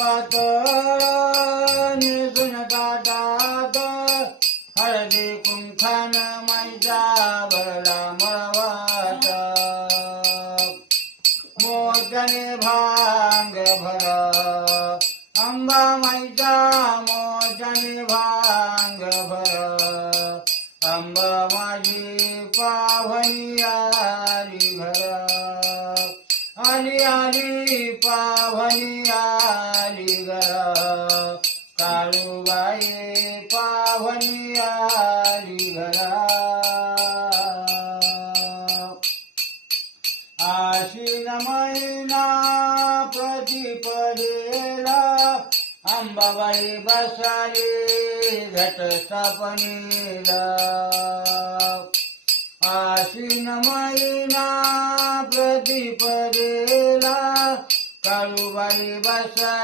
पातळ निसून ताटात हळदी कुंखान माईचा भरला मळवाट मोत्याने भांग भर अंबा माईचा मोत्याने भांग भर अंबा माझी पावनी आली घर आली आली पावनी आली घर काळूबाई पावनी आली घरा आश्विन महिना प्रतिपदेला अंबाबाई बसाली घट स्थापनेला आश्विन महिना प्रतिपदेला काळूबाई बसाली